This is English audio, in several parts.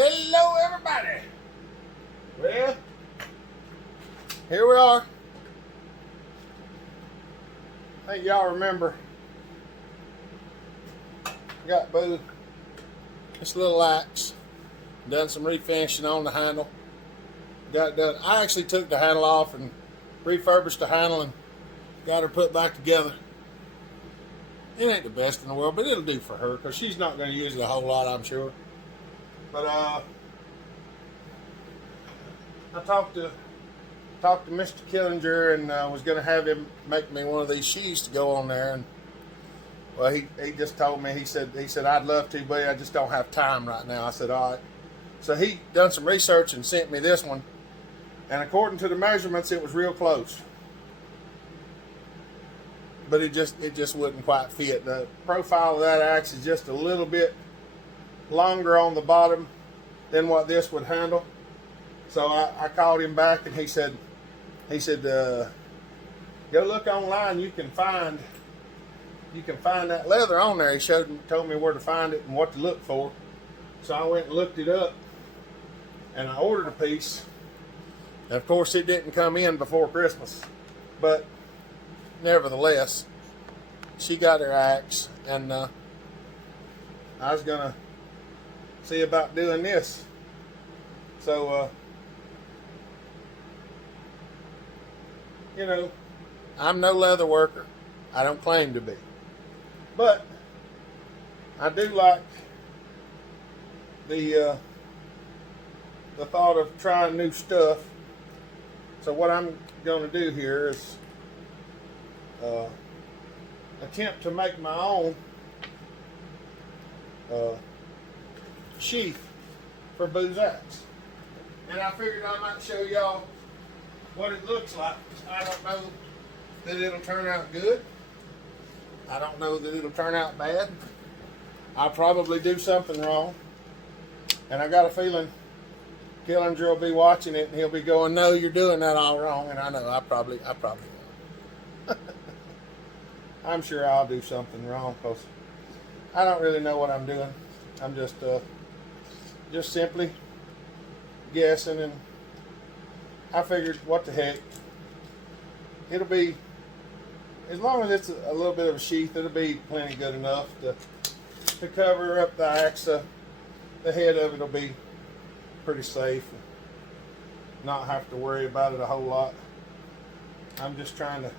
Hello, everybody. Well, here we are. I think y'all remember. Got Boo this little axe. Done some refinishing on the handle. Got it done. I actually took the handle off and refurbished the handle and got her put back together. It ain't the best in the world, but it'll do for her because she's not going to use it a whole lot, I'm sure. But I talked to Mr. Killinger and was going to have him make me one of these sheaths to go on there. And well, he just told me, he said I'd love to, but I just don't have time right now. I said, all right. So he done some research and sent me this one. And according to the measurements, it was real close. But it just wouldn't quite fit. The profile of that axe is just a little bit longer on the bottom than what this would handle. So I called him back and he said, go look online. You can find that leather on there. He told me where to find it and what to look for. So I went and looked it up and I ordered a piece. And of course it didn't come in before Christmas, but nevertheless, she got her axe, and I was gonna see about doing this. So, you know, I'm no leather worker. I don't claim to be, but I do like the thought of trying new stuff. So what I'm going to do here is attempt to make my own sheath for Boo's axe. And I figured I might show y'all what it looks like. I don't know that it'll turn out good. I don't know that it'll turn out bad. I'll probably do something wrong. And I got a feeling Killinger will be watching it and he'll be going, no, you're doing that all wrong. And I know I probably will. I'm sure I'll do something wrong because I don't really know what I'm doing. I'm just simply guessing, and I figured, what the heck, it'll be, as long as it's a little bit of a sheath, it'll be plenty good enough to cover up the axe. The head of it will be pretty safe, not have to worry about it a whole lot. I'm just trying to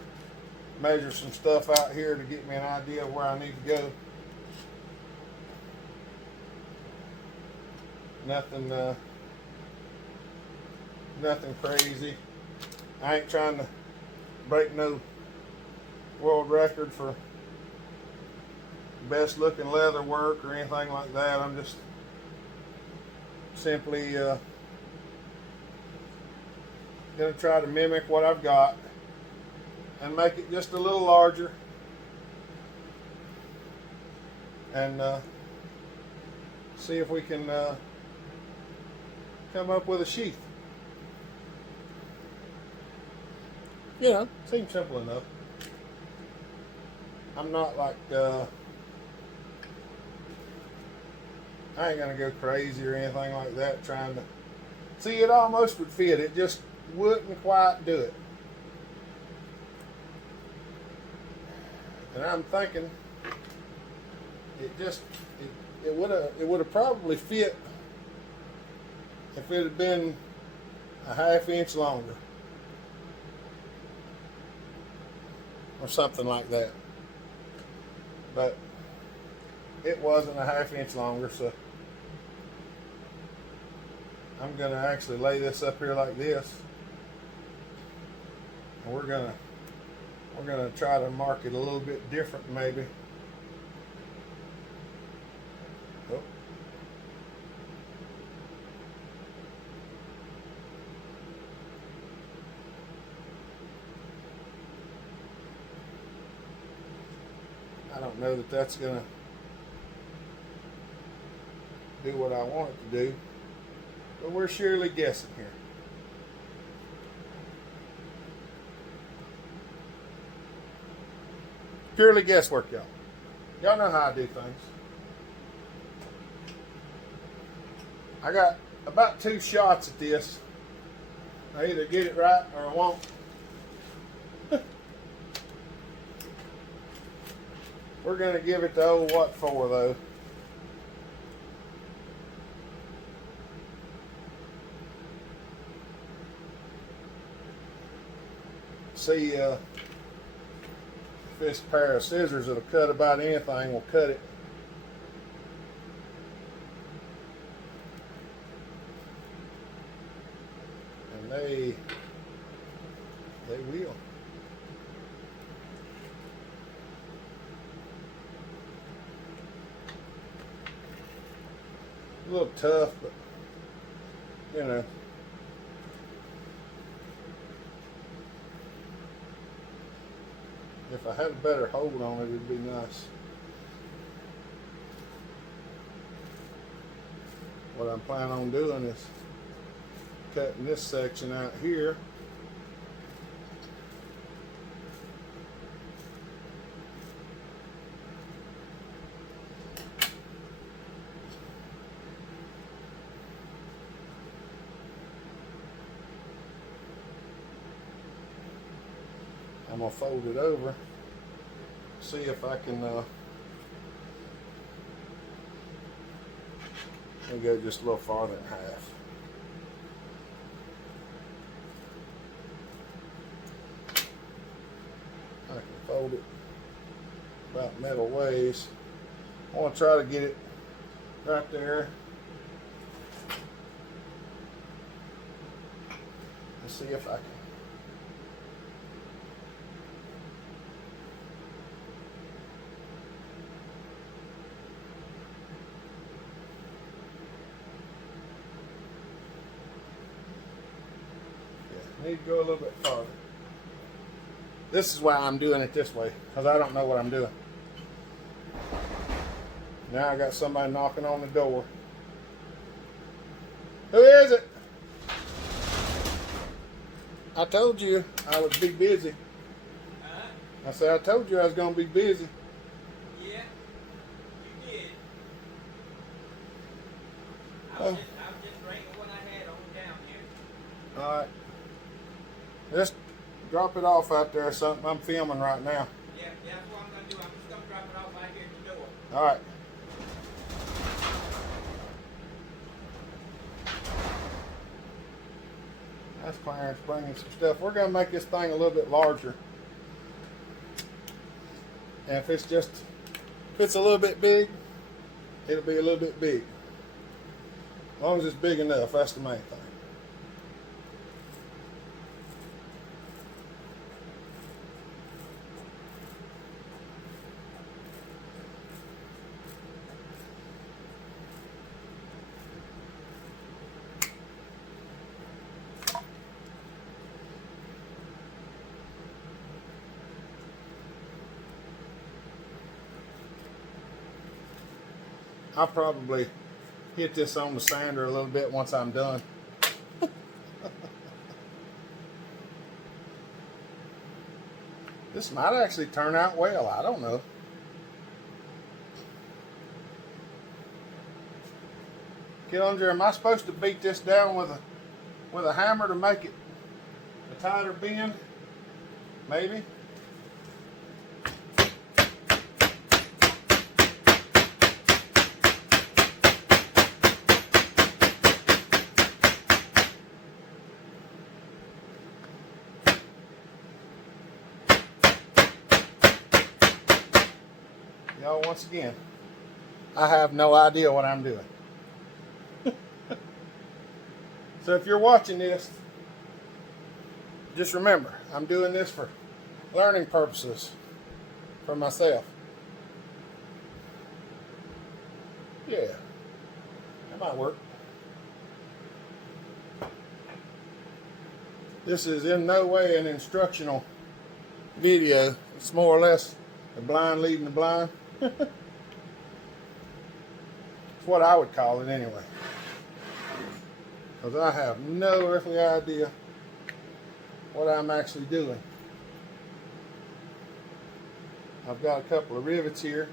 measure some stuff out here to get me an idea of where I need to go. Nothing crazy. I ain't trying to break no world record for best looking leather work or anything like that. I'm just simply gonna try to mimic what I've got and make it just a little larger, and see if we can come up with a sheath. You know, seems simple enough. I'm not like I ain't gonna go crazy or anything like that trying to see. It almost would fit, it just wouldn't quite do it. And I'm thinking it would have probably fit if it had been a ½ inch longer or something like that. But it wasn't a ½ inch longer, so I'm gonna actually lay this up here like this, and we're gonna try to mark it a little bit different, maybe. Oh. I don't know that that's gonna do what I want it to do, but we're surely guessing here. Purely guesswork, y'all. Y'all know how I do things. I got about 2 shots at this. I either get it right or I won't. We're going to give it the old what for though. See if this pair of scissors that'll cut about anything will cut it. And they will. A little tough, but you know. If I had a better hold on it, it'd be nice. What I'm planning on doing is cutting this section out here. I'm going to fold it over, see if I can let me go just a little farther than half. I can fold it about middle ways. I want to try to get it right there. Let's see if I can. Need to go a little bit farther. This is why I'm doing it this way, because I don't know what I'm doing. Now I got somebody knocking on the door. Who is it? I told you I would be busy. I said I told you I was going to be busy. Yeah, you did. I was just bringing what I had on down here. All right. Just drop it off out there or something. I'm filming right now. Yeah, that's what I'm going to do. I'm just going to drop it off right here at the door. All right. That's Clarence bringing some stuff. We're going to make this thing a little bit larger. And if it's a little bit big, it'll be a little bit big. As long as it's big enough, that's the main thing. I'll probably hit this on the sander a little bit once I'm done. This might actually turn out well. I don't know. Killinger, am I supposed to beat this down with a hammer to make it a tighter bend? Maybe. Y'all, once again, I have no idea what I'm doing. So if you're watching this, just remember, I'm doing this for learning purposes for myself. Yeah, that might work. This is in no way an instructional video. It's more or less the blind leading the blind. It's what I would call it anyway. Because I have no earthly idea what I'm actually doing. I've got a couple of rivets here.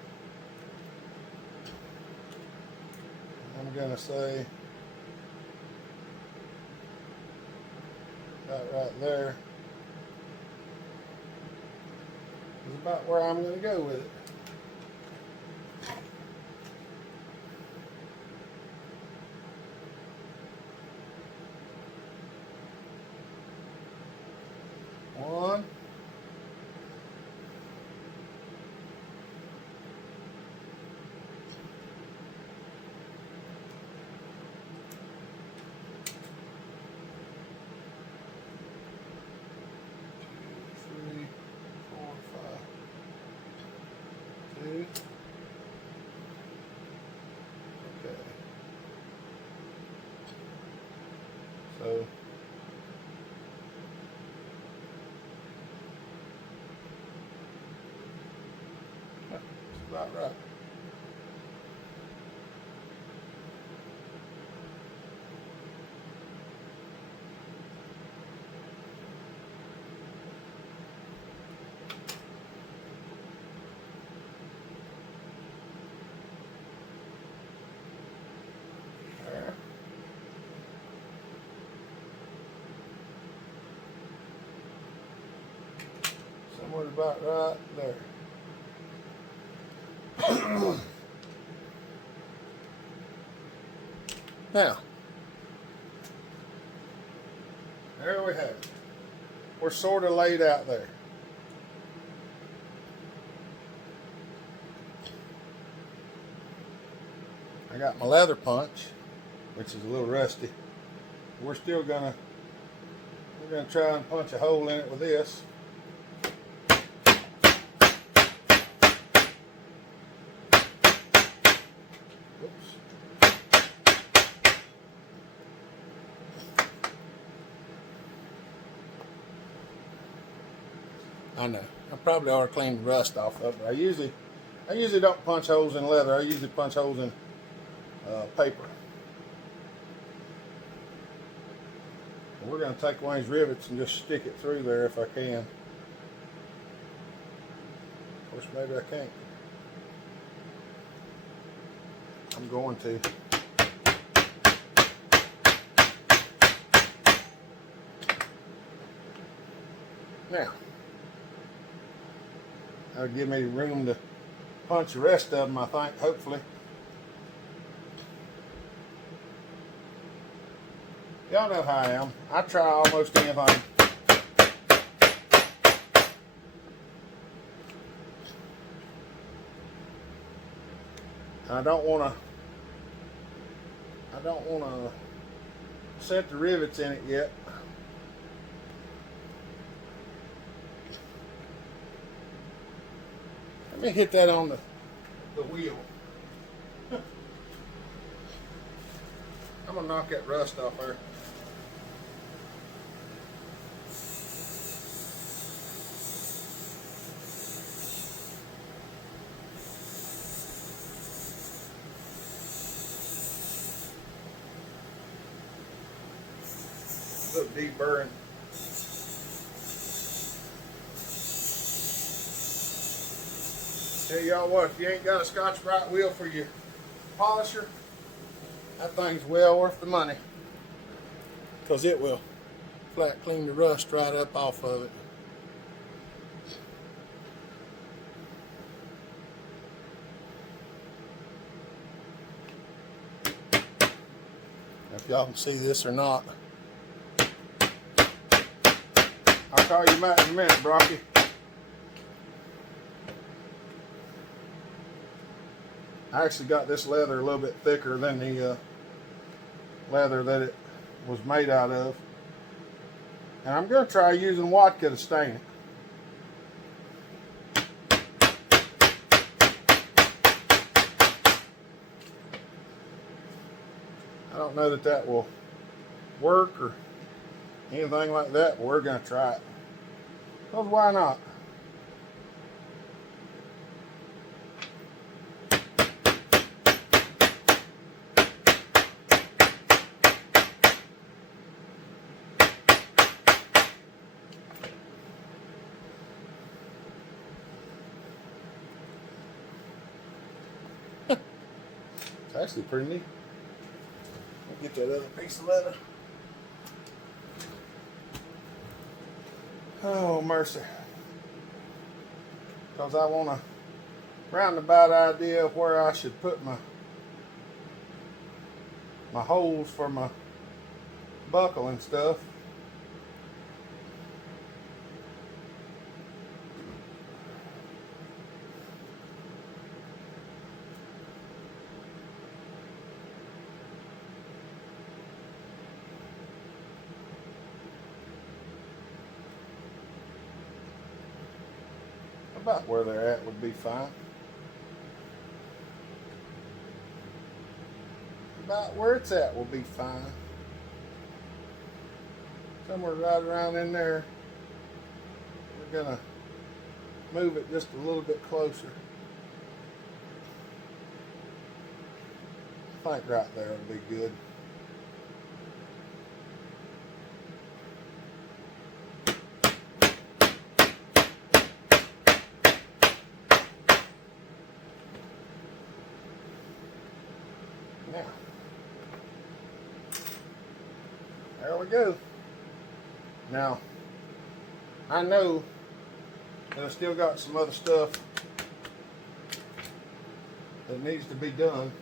I'm going to say About right there is about where I'm going to go with it. One. Two. Okay. So that's about right. There. Somewhere about right there. Now, there we have it. We're sort of laid out there. I got my leather punch, which is a little rusty. We're gonna try and punch a hole in it with this. Oops. I know. I probably ought to clean the rust off of it. I usually don't punch holes in leather. I usually punch holes in paper. And we're going to take one of these rivets and just stick it through there if I can. Of course, maybe I can't. I'm going to. Now, that'll give me room to punch the rest of them, I think, hopefully. Y'all know how I am. I try almost anything. I don't want to set the rivets in it yet. Let me hit that on the wheel. I'm gonna knock that rust off there. Little deep burn. Tell y'all what, if you ain't got a Scotch-Brite wheel for your polisher, that thing's well worth the money, because it will flat clean the rust right up off of it. If y'all can see this or not. I'll call you back in a minute, Brocky. I actually got this leather a little bit thicker than the leather that it was made out of. And I'm going to try using vodka to stain it. I don't know that that will work or anything like that, but we're going to try it. Because why not? It's actually pretty neat. I'll get that other piece of leather. Oh, mercy. Because I want a roundabout idea of where I should put my holes for my buckle and stuff. About where they're at would be fine. About where it's at will be fine. Somewhere right around in there. We're gonna move it just a little bit closer. I think right there will be good. Now, there we go. Now, I know that I still got some other stuff that needs to be done.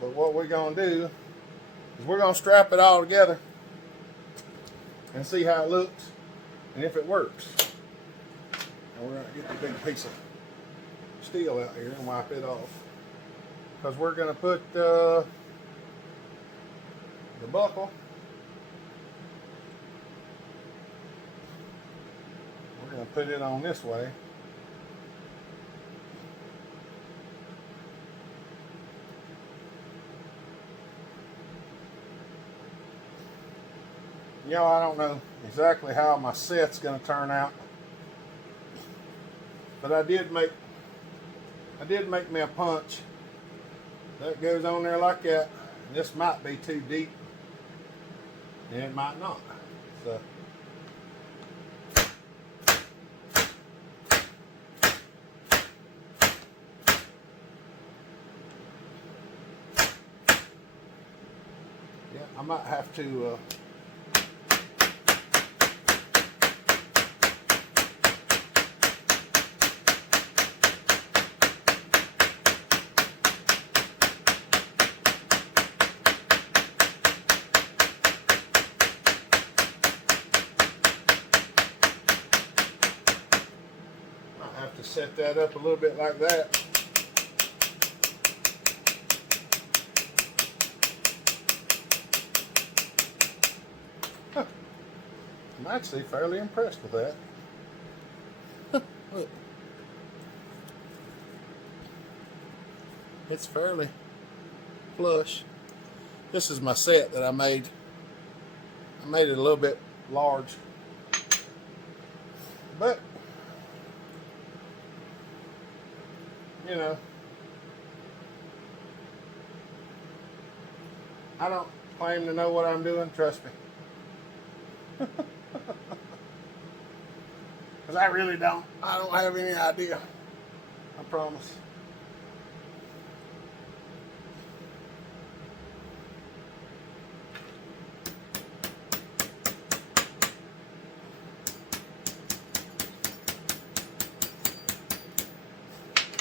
But what we're going to do is we're going to strap it all together and see how it looks and if it works. And we're going to get the big piece of steel out here and wipe it off. Because we're going to put the buckle, we're going to put it on this way. You know, I don't know exactly how my set's going to turn out, but I did make me a punch that goes on there like that. This might be too deep, and it might not. So yeah, I might have to set that up a little bit like that. Huh. I'm actually fairly impressed with that. Look. It's fairly flush. This is my set that I made. I made it a little bit large. But you know, I don't claim to know what I'm doing, trust me. Because I really don't. I don't have any idea. I promise.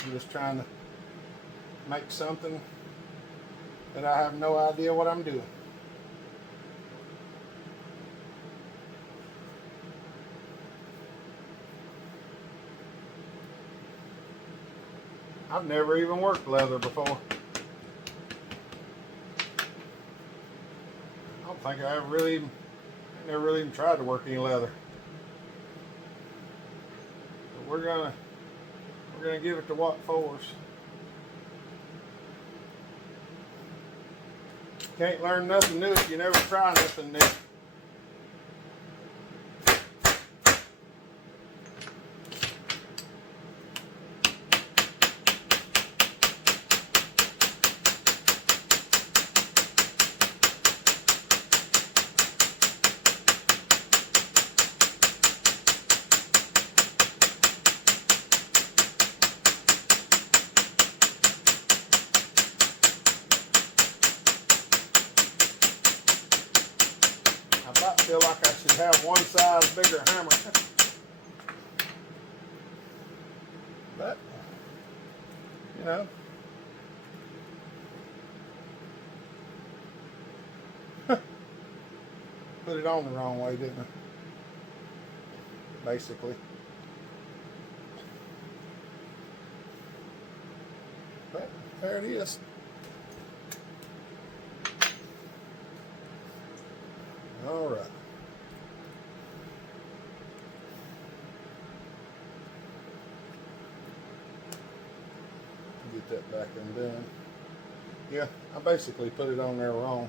I'm just trying to make something that I have no idea what I'm doing. I've never even worked leather before. I don't think I never really even tried to work any leather. But we're gonna give it to what for us. Can't learn nothing new if you never try nothing new. feel like I should have one size bigger hammer. But, you know. Put it on the wrong way, didn't I? Basically. But there it is. All right. Get that back undone. Yeah, I basically put it on there wrong.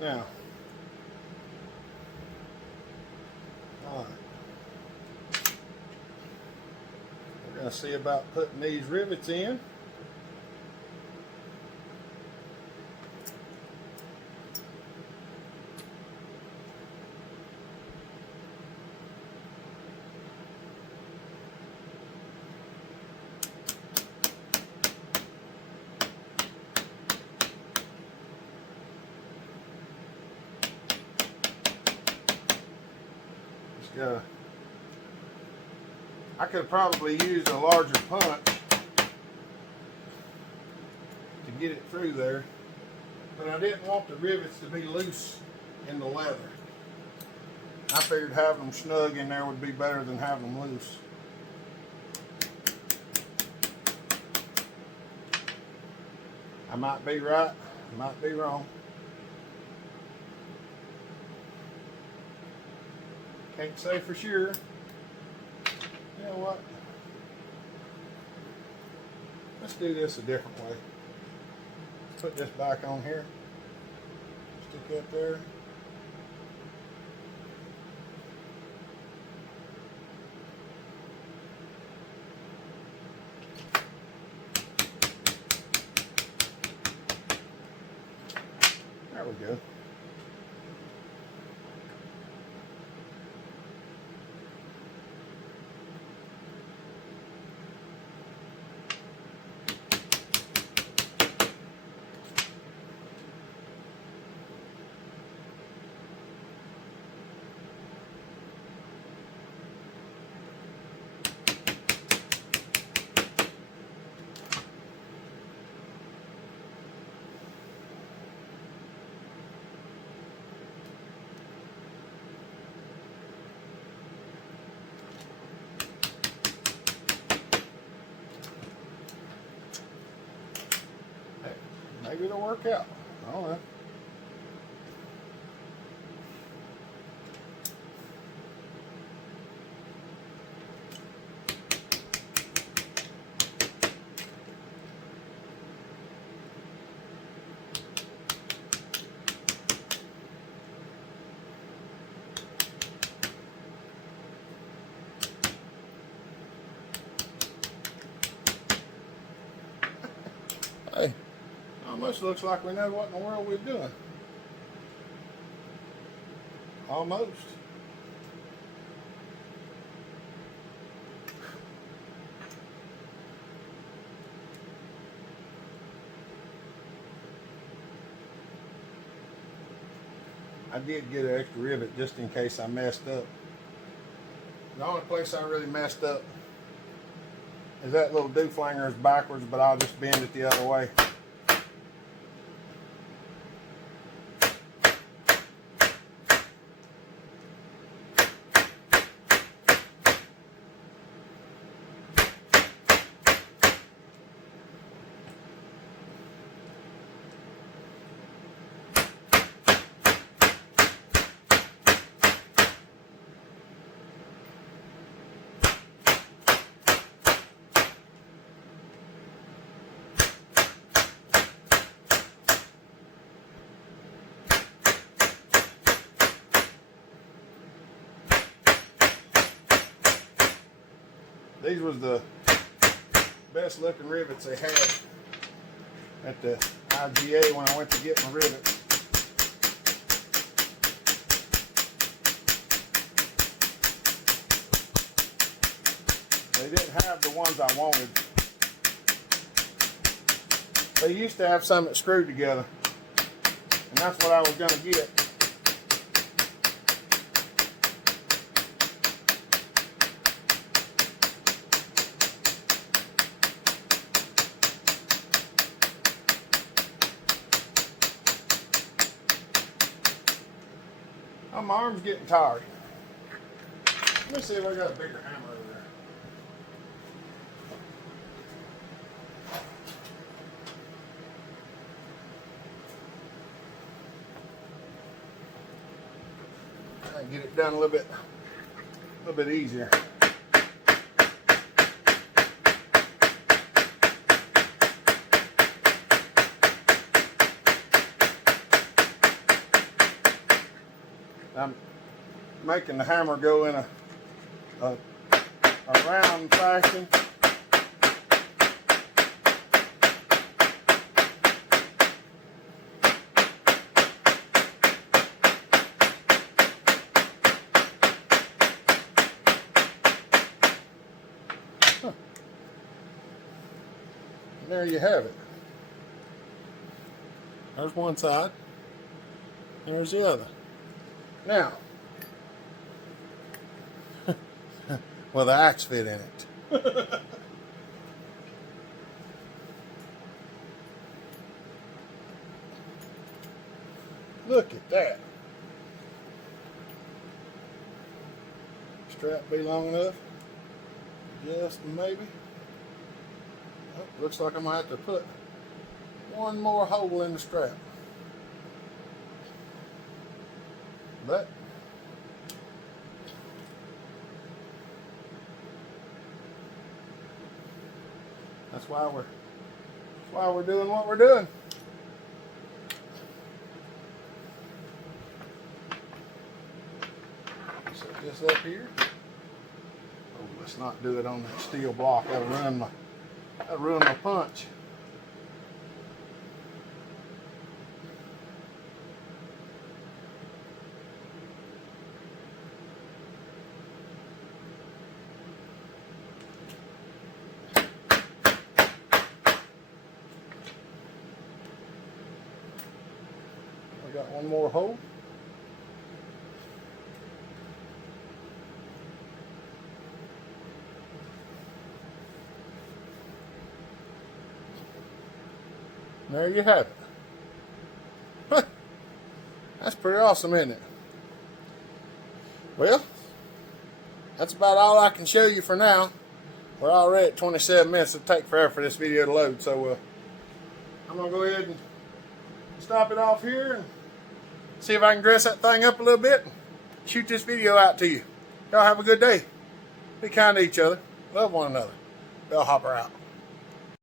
Now, all right. We're going to see about putting these rivets in. I could probably use a larger punch to get it through there, but I didn't want the rivets to be loose in the leather. I figured having them snug in there would be better than having them loose. I might be right, I might be wrong. Can't say for sure. You know what? Let's do this a different way. Let's put this back on here. Stick that there. There we go. Maybe it'll work out. I don't know. Hey. Almost looks like we know what in the world we're doing. Almost. I did get an extra rivet just in case I messed up. The only place I really messed up is that little dooflanger is backwards, but I'll just bend it the other way. These was the best looking rivets they had at the IGA when I went to get my rivets. They didn't have the ones I wanted. They used to have some that screwed together, and that's what I was going to get. My arm's getting tired. Let me see if I got a bigger hammer over there. I can get it done a little bit easier. I'm making the hammer go in a round fashion. Huh. And there you have it. There's one side. There's the other. Now, well, the axe fit in it. Look at that. Strap be long enough? Just maybe. Oh, looks like I might have to put one more hole in the strap. But that's why we're doing what we're doing. Set this up here. Oh, let's not do it on that steel block. That'll ruin my punch. I got one more hole. There you have it. That's pretty awesome, isn't it? Well, that's about all I can show you for now. We're already at 27 minutes. It'll take forever for this video to load, so I'm going to go ahead and stop it off here and see if I can dress that thing up a little bit and shoot this video out to you. Y'all have a good day. Be kind to each other. Love one another. Bellhopper out.